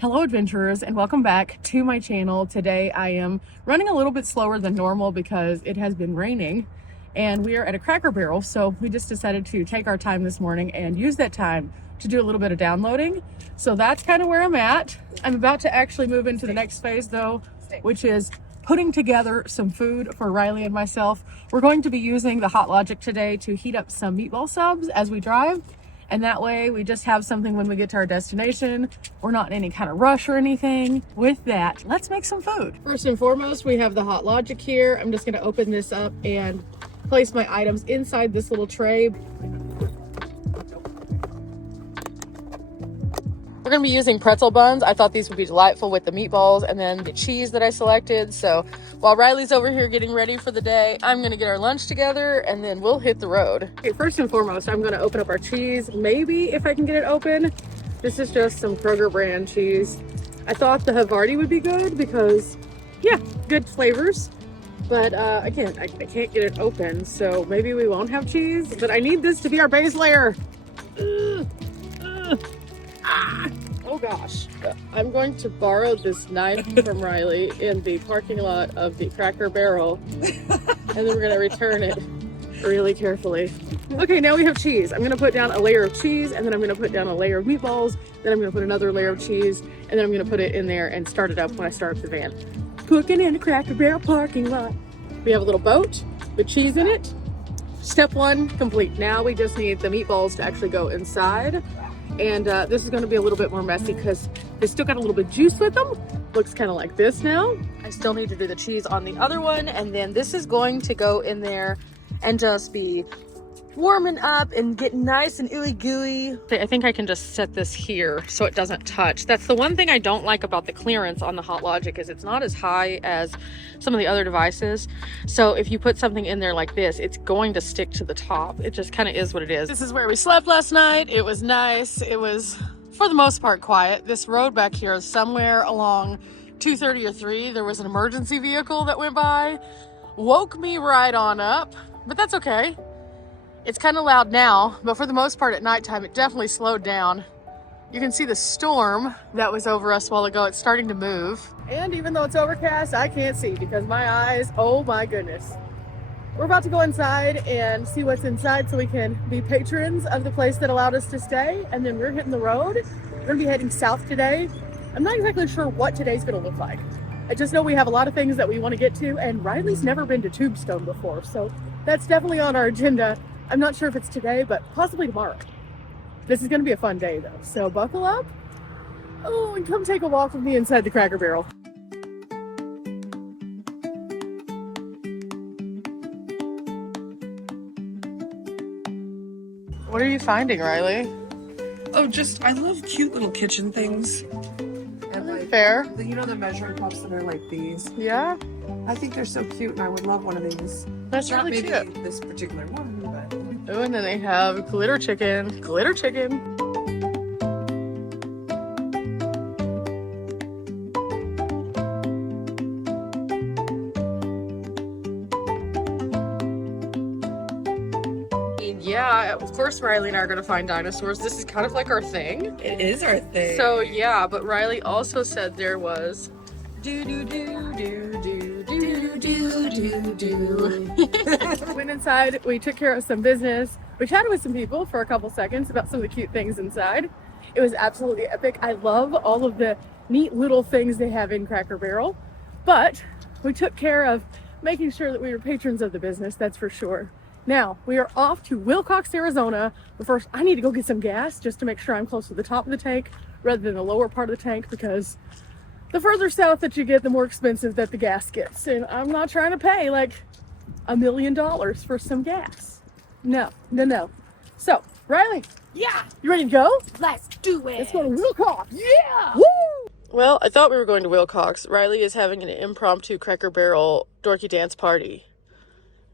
Hello adventurers, and welcome back to my channel. Today I am running a little bit slower than normal because it has been raining and we are at a Cracker Barrel, so we just decided to take our time this morning and use that time to do a little bit of downloading. So that's kind of where I'm at. I'm about to actually move into the next phase though, which is putting together some food for Riley and myself. We're going to be using the Hot Logic today to heat up some meatball subs as we drive. And that way we just have something when we get to our destination. We're not in any kind of rush or anything. With that, let's make some food. First and foremost, we have the Hot Logic here. I'm just gonna open this up and place my items inside this little tray. We're gonna be using pretzel buns. I thought these would be delightful with the meatballs and then the cheese that I selected. So while Riley's over here getting ready for the day, I'm gonna get our lunch together and then we'll hit the road. Okay, first and foremost, I'm gonna open up our cheese. Maybe if I can get it open. This is just some Kroger brand cheese. I thought the Havarti would be good because, yeah, good flavors. But again, I can't get it open, so maybe we won't have cheese. But I need this to be our base layer. Oh gosh. I'm going to borrow this knife from Riley in the parking lot of the Cracker Barrel, and then we're gonna return it really carefully. Okay, now we have cheese. I'm gonna put down a layer of cheese, and then I'm gonna put down a layer of meatballs, then I'm gonna put another layer of cheese, and then I'm gonna put it in there and start it up when I start up the van. Cooking in the Cracker Barrel parking lot. We have a little boat with cheese in it. Step one complete. Now we just need the meatballs to actually go inside. And this is going to be a little bit more messy because they still got a little bit of juice with them. Looks kind of like this now. I still need to do the cheese on the other one, and then this is going to go in there and just be warming up and getting nice and ooey gooey. I think I can just set this here so it doesn't touch. That's the one thing I don't like about the clearance on the Hot Logic, is it's not as high as some of the other devices. So if you put something in there like this, it's going to stick to the top. It just kind of is what it is. This is where we slept last night. It was nice. It was, for the most part, quiet. This road back here, somewhere along 230 or 3, there was an emergency vehicle that went by, woke me right on up, but that's okay. It's kind of loud now, but for the most part at nighttime, it definitely slowed down. You can see the storm that was over us a while ago. It's starting to move. And even though it's overcast, I can't see because my eyes, oh my goodness. We're about to go inside and see what's inside so we can be patrons of the place that allowed us to stay. And then we're hitting the road. We're gonna be heading south today. I'm not exactly sure what today's gonna look like. I just know we have a lot of things that we want to get to, and Riley's never been to Tombstone before, so that's definitely on our agenda. I'm not sure if it's today, but possibly tomorrow. This is going to be a fun day though, so buckle up. Oh, and come take a walk with me inside the Cracker Barrel. What are you finding, Riley? Oh, just, I love cute little kitchen things. And like, fair. You know the measuring cups that are like these? Yeah. I think they're so cute and I would love one of these. That's Not really maybe cute. this particular one, but... Oh, and then they have glitter chicken. Glitter chicken. Yeah, of course Riley and I are gonna find dinosaurs. This is kind of like our thing. It is our thing. So yeah, but Riley also said there was do do do do do do do do do. Went inside, we took care of some business. We chatted with some people for a couple seconds about some of the cute things inside. It was absolutely epic. I love all of the neat little things they have in Cracker Barrel, but we took care of making sure that we were patrons of the business, that's for sure. Now, we are off to Willcox, Arizona, but first I need to go get some gas just to make sure I'm close to the top of the tank rather than the lower part of the tank, because the further south that you get, the more expensive that the gas gets. And I'm not trying to pay like $1 million for some gas. No, no, no. So, Riley. Yeah. You ready to go? Let's do it. Let's go to Willcox. Yeah. Woo! Well, I thought we were going to Willcox. Riley is having an impromptu Cracker Barrel dorky dance party.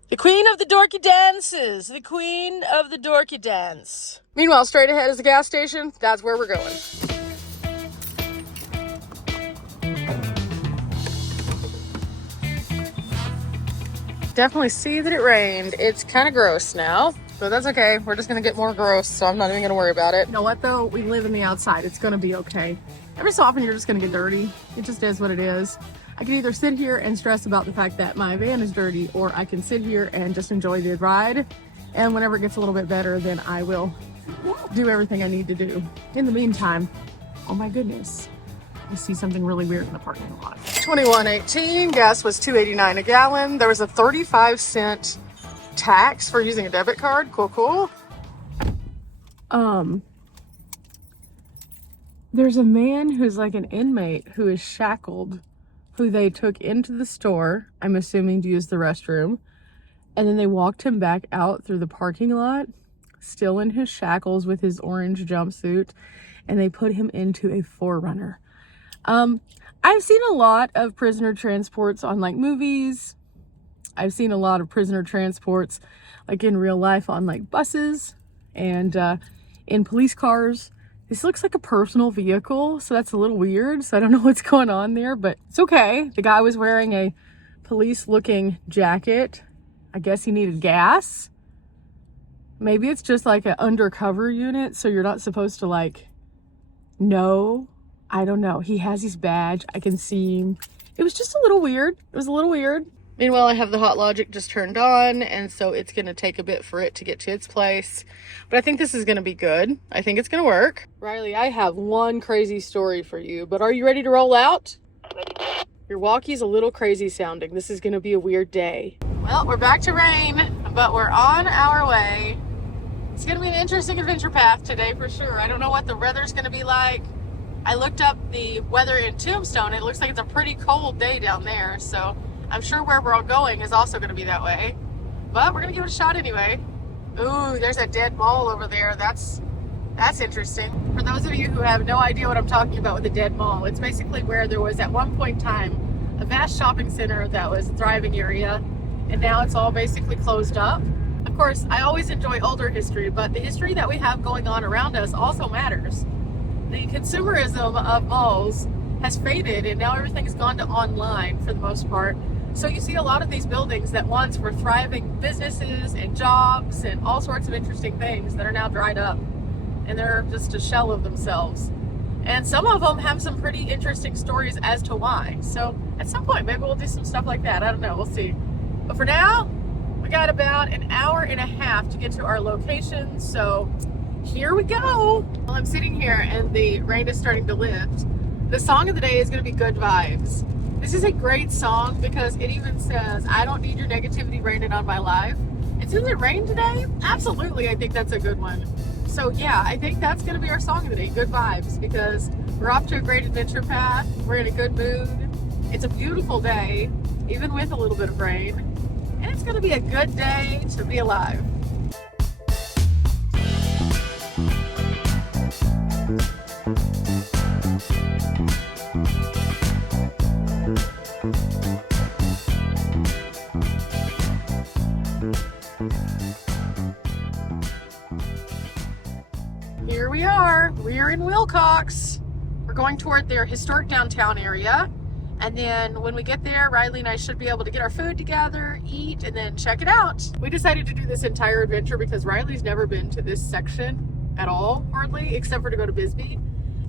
The queen of the dorky dances. The queen of the dorky dance. Meanwhile, straight ahead is the gas station. That's where we're going. Definitely see that it rained. It's kind of gross now, but that's okay. We're just gonna get more gross, so I'm not even gonna worry about it. You know what though? We live in the outside. It's gonna be okay. every so often you're just gonna get dirty. It just is what it is. I can either sit here and stress about the fact that my van is dirty, or I can sit here and just enjoy the ride. And whenever it gets a little bit better, then I will do everything I need to do. In the meantime, oh my goodness, I see something really weird in the parking lot. 21.18, gas was $2.89 a gallon. There was a 35-cent tax for using a debit card. Cool. There's a man who's like an inmate who is shackled, who they took into the store, I'm assuming to use the restroom, and then they walked him back out through the parking lot, still in his shackles with his orange jumpsuit, and they put him into a 4Runner. I've seen a lot of prisoner transports on like movies. I've seen a lot of prisoner transports like in real life on like buses and in police cars. This looks like a personal vehicle, so that's a little weird. So I don't know what's going on there, but it's okay. The guy was wearing a police-looking jacket. I guess he needed gas. Maybe it's just like an undercover unit, so you're not supposed to like know. I don't know. He has his badge. I can see him. It was just a little weird. It was a little weird. Meanwhile, I have the Hot Logic just turned on, and so it's going to take a bit for it to get to its place. But I think this is going to be good. I think it's going to work. Riley, I have one crazy story for you, but are you ready to roll out? Your walkie's a little crazy sounding. This is going to be a weird day. Well, we're back to rain, but we're on our way. It's going to be an interesting adventure path today for sure. I don't know what the weather's going to be like. I looked up the weather in Tombstone. It looks like it's a pretty cold day down there, so I'm sure where we're all going is also going to be that way, but we're going to give it a shot anyway. Ooh, there's a dead mall over there. That's interesting. For those of you who have no idea what I'm talking about with a dead mall, it's basically where there was at one point in time a vast shopping center that was a thriving area, and now it's all basically closed up. Of course, I always enjoy older history, but the history that we have going on around us also matters. The consumerism of malls has faded, and now everything's gone to online for the most part. So you see a lot of these buildings that once were thriving businesses and jobs and all sorts of interesting things that are now dried up, and they're just a shell of themselves. And some of them have some pretty interesting stories as to why. So at some point, maybe we'll do some stuff like that. I don't know, we'll see. But for now, we got about an hour and a half to get to our location. So here we go. While I'm sitting here and the rain is starting to lift, the song of the day is going to be Good Vibes. This is a great song because it even says, I don't need your negativity raining on my life. And since it rained today, absolutely, I think that's a good one. So yeah, I think that's going to be our song of the day, Good Vibes, because we're off to a great adventure path. We're in a good mood. It's a beautiful day, even with a little bit of rain. And it's going to be a good day to be alive. Here we are. We're in Willcox. We're going toward their historic downtown area. And then when we get there, Riley and I should be able to get our food together, eat, and then check it out. We decided to do this entire adventure because Riley's never been to this section at all, hardly, except for to go to Bisbee.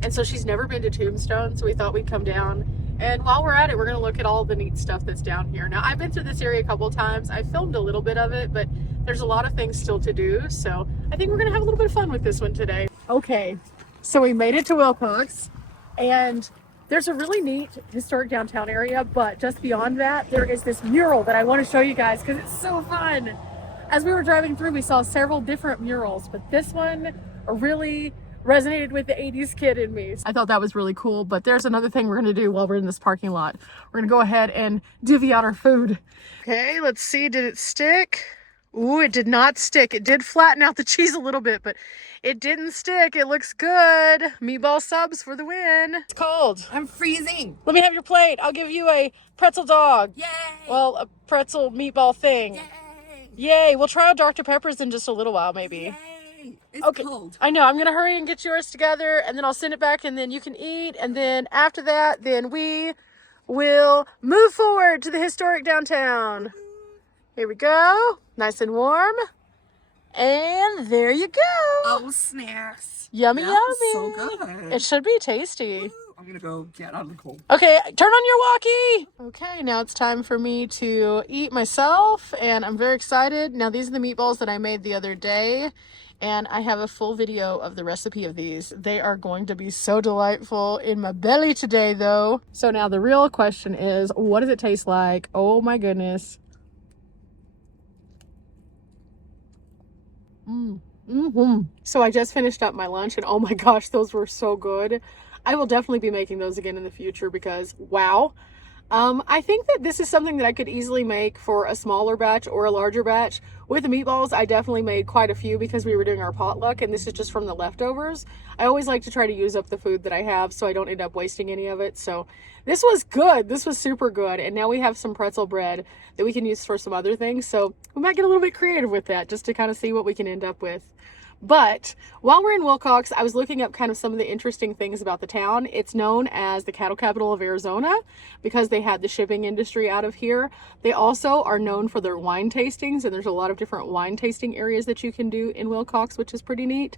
And so she's never been to Tombstone, so we thought we'd come down. And while we're at it, we're going to look at all the neat stuff that's down here. Now, I've been through this area a couple of times. I filmed a little bit of it, but there's a lot of things still to do. So I think we're going to have a little bit of fun with this one today. Okay, so we made it to Willcox, and there's a really neat historic downtown area, but just beyond that, there is this mural that I want to show you guys because it's so fun. As we were driving through, we saw several different murals, but this one really resonated with the 80s kid in me. I thought that was really cool, but there's another thing we're going to do while we're in this parking lot. We're going to go ahead and divvy out our food. Okay, let's see. Did it stick? Ooh, it did not stick. It did flatten out the cheese a little bit, but it didn't stick. It looks good. Meatball subs for the win. It's cold. I'm freezing. Let me have your plate. I'll give you a pretzel dog. Yay! Well, a pretzel meatball thing. Yay! Yay. We'll try out Dr. Pepper's in just a little while, maybe. Yay! It's okay. Cold. I know. I'm going to hurry and get yours together, and then I'll send it back, and then you can eat. And then after that, then we will move forward to the historic downtown. Here we go. Nice and warm. And there you go. Oh, snacks. Yummy, that yummy. So good. It should be tasty. I'm gonna go get out of the cold. Okay, turn on your walkie. Okay, now it's time for me to eat myself, and I'm very excited. Now, these are the meatballs that I made the other day, and I have a full video of the recipe of these. They are going to be so delightful in my belly today, though. So now the real question is, what does it taste like? Oh my goodness. So I just finished up my lunch, and oh my gosh, those were so good. I will definitely be making those again in the future because wow. I think that this is something that I could easily make for a smaller batch or a larger batch. With the meatballs, I definitely made quite a few because we were doing our potluck, and this is just from the leftovers. I always like to try to use up the food that I have so I don't end up wasting any of it. So this was good. This was super good. And now we have some pretzel bread that we can use for some other things. So we might get a little bit creative with that just to kind of see what we can end up with. But while we're in Willcox, I was looking up kind of some of the interesting things about the town. It's known as the cattle capital of Arizona because they had the shipping industry out of here. They also are known for their wine tastings, and there's a lot of different wine tasting areas that you can do in Willcox, which is pretty neat.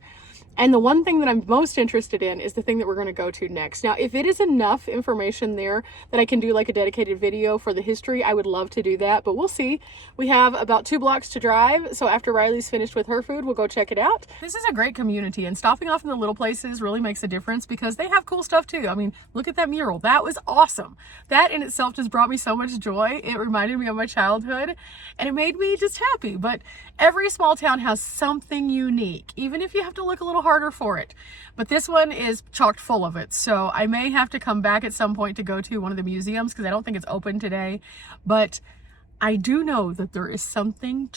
And the one thing that I'm most interested in is the thing that we're going to go to next. Now, if it is enough information there that I can do like a dedicated video for the history, I would love to do that, but we'll see. We have about 2 blocks to drive, so after Riley's finished with her food, we'll go check it out. This is a great community, and stopping off in the little places really makes a difference because they have cool stuff too. I mean, look at that mural. That was awesome. That in itself just brought me so much joy. It reminded me of my childhood, and it made me just happy. But every small town has something unique, even if you have to look a little harder for it. But this one is chocked full of it, so I may have to come back at some point to go to one of the museums because I don't think it's open today. But I do know that there is something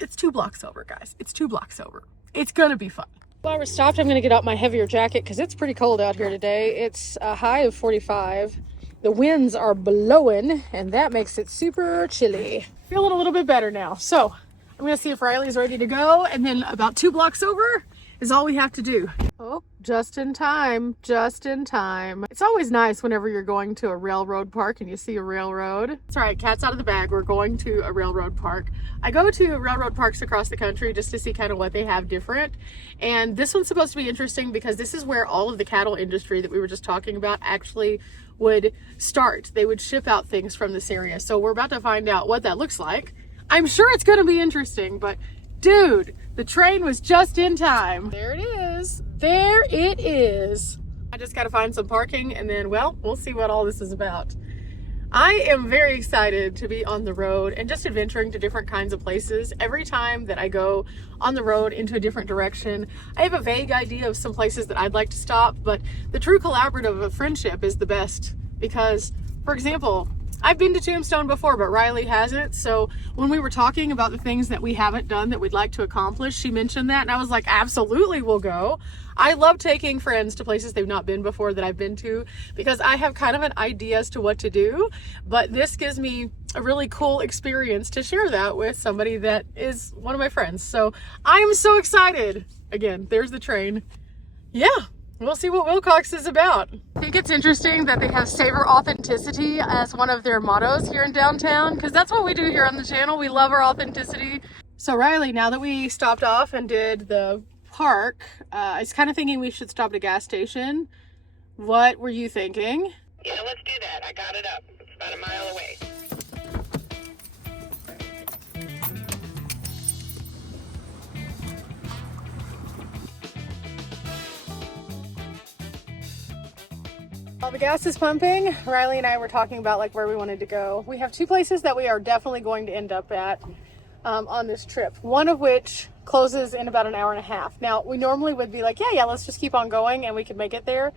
it's 2 blocks over, guys. It's 2 blocks over. It's gonna be fun. While we're stopped, I'm gonna get out my heavier jacket because it's pretty cold out here today. It's a high of 45. The winds are blowing, and that makes it super chilly. Feeling a little bit better now. So I'm gonna see if Riley's ready to go, and then about 2 blocks over is all we have to do. Oh, just in time, just in time. It's always nice whenever you're going to a railroad park and you see a railroad. It's all right, cat's out of the bag. We're going to a railroad park. I go to railroad parks across the country just to see kind of what they have different. And this one's supposed to be interesting because this is where all of the cattle industry that we were just talking about actually would start. They would ship out things from this area. So we're about to find out what that looks like. I'm sure it's going to be interesting, but dude, the train was just in time. There it is. There it is. I just got to find some parking, and then, well, we'll see what all this is about. I am very excited to be on the road and just adventuring to different kinds of places. Every time that I go on the road into a different direction, I have a vague idea of some places that I'd like to stop, but the true collaborative of friendship is the best because, for example, I've been to Tombstone before, but Riley hasn't. So when we were talking about the things that we haven't done that we'd like to accomplish, she mentioned that, and I was like, absolutely, we'll go. I love taking friends to places they've not been before that I've been to because I have kind of an idea as to what to do, but this gives me a really cool experience to share that with somebody that is one of my friends. So I'm so excited. Again, there's the train. Yeah. We'll see what Willcox is about. I think it's interesting that they have savor authenticity as one of their mottos here in downtown, because that's what we do here on the channel. We love our authenticity. So Riley, now that we stopped off and did the park, I was kind of thinking we should stop at a gas station. What were you thinking? Yeah, let's do that. I got it up. It's about a mile away. While the gas is pumping, Riley and I were talking about like where we wanted to go. We have 2 places that we are definitely going to end up at on this trip. One of which closes in about an hour and a half. Now, we normally would be like, yeah, let's just keep on going and we could make it there.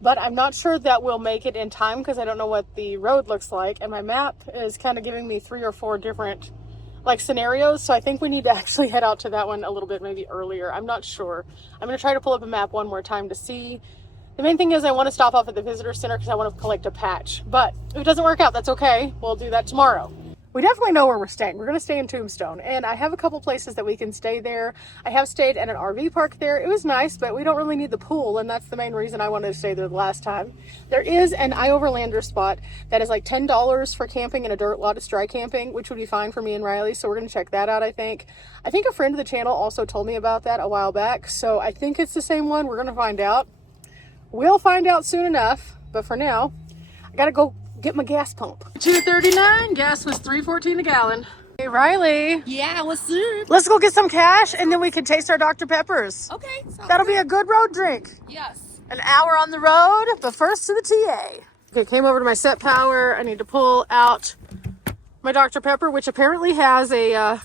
But I'm not sure that we'll make it in time because I don't know what the road looks like. And my map is kind of giving me 3 or 4 different like scenarios. So I think we need to actually head out to that one a little bit maybe earlier. I'm not sure. I'm going to try to pull up a map one more time to see. The main thing is I want to stop off at the visitor center because I want to collect a patch. But if it doesn't work out, that's okay. We'll do that tomorrow. We definitely know where we're staying. We're going to stay in Tombstone, and I have a couple places that we can stay there. I have stayed at an RV park there. It was nice, but we don't really need the pool, and that's the main reason I wanted to stay there the last time. There is an iOverlander spot that is like $10 for camping in a dirt lot. It's dry camping, which would be fine for me and Riley, so we're going to check that out, I think. I think a friend of the channel also told me about that a while back, so I think it's the same one. We're going to find out. We'll find out soon enough, but for now, I gotta go get my gas pump. $2.39, gas was $3.14 a gallon. Hey, Riley. Yeah, what's up? Let's go get some cash and then we can taste our Dr. Peppers. Okay, That'll be a good road drink. Yes. An hour on the road, but first to the TA. Okay, came over to my Set Power. I need to pull out my Dr. Pepper, which apparently has a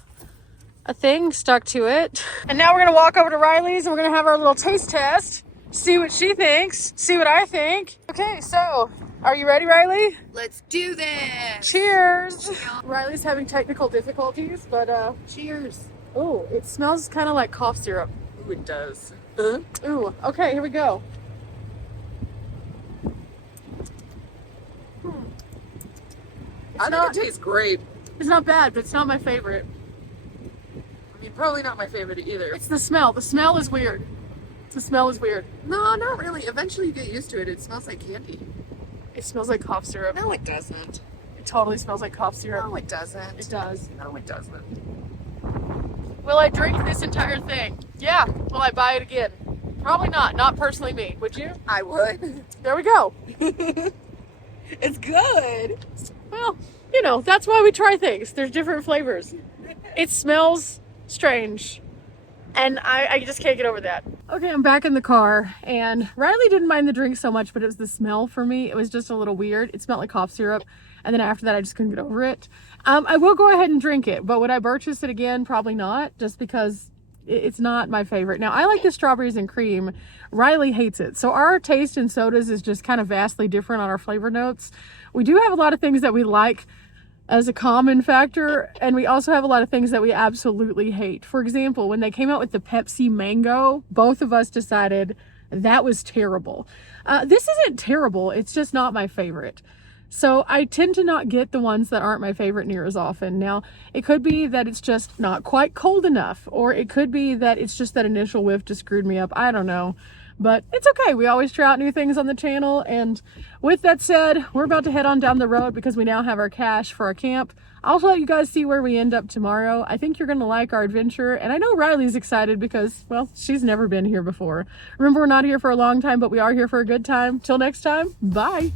thing stuck to it. And now we're gonna walk over to Riley's and we're gonna have our little taste test. See what she thinks, see what I think. Okay, so are you ready, Riley? Let's do this. Cheers. Riley's having technical difficulties, but Cheers. oh, it smells kind of like cough syrup. Ooh, it does. Ooh, okay, here we go. I think it tastes great. It's not bad, but it's not my favorite. I mean, probably not my favorite either. It's the smell. The smell is weird. The smell is weird. No, not really. Eventually you get used to it. It smells like candy. It smells like cough syrup. No, it doesn't. It totally smells like cough syrup. No, it doesn't. It does. No, it doesn't. Will I drink this entire thing? Yeah. Will I buy it again? Probably not. Not personally me. Would you? I would. There we go. It's good. Well, you know, that's why we try things. There's different flavors. It smells strange. And I just can't get over that. Okay, I'm back in the car, and Riley didn't mind the drink so much, but it was the smell for me. It was just a little weird. It smelled like cough syrup, and then after that, I just couldn't get over it. I will go ahead and drink it, but would I purchase it again? Probably not, just because it's not my favorite. Now, I like the strawberries and cream. Riley hates it. So our taste in sodas is just kind of vastly different on our flavor notes. We do have a lot of things that we like as a common factor, and we also have a lot of things that we absolutely hate. For example, when they came out with the Pepsi Mango, both of us decided that was terrible. This isn't terrible, it's just not my favorite. So I tend to not get the ones that aren't my favorite near as often. Now, it could be that it's just not quite cold enough, or it could be that it's just that initial whiff just screwed me up. I don't know. But it's okay. We always try out new things on the channel. And with that said, we're about to head on down the road because we now have our cash for our camp. I'll let you guys see where we end up tomorrow. I think you're going to like our adventure. And I know Riley's excited because, well, she's never been here before. Remember, we're not here for a long time, but we are here for a good time. Till next time, bye.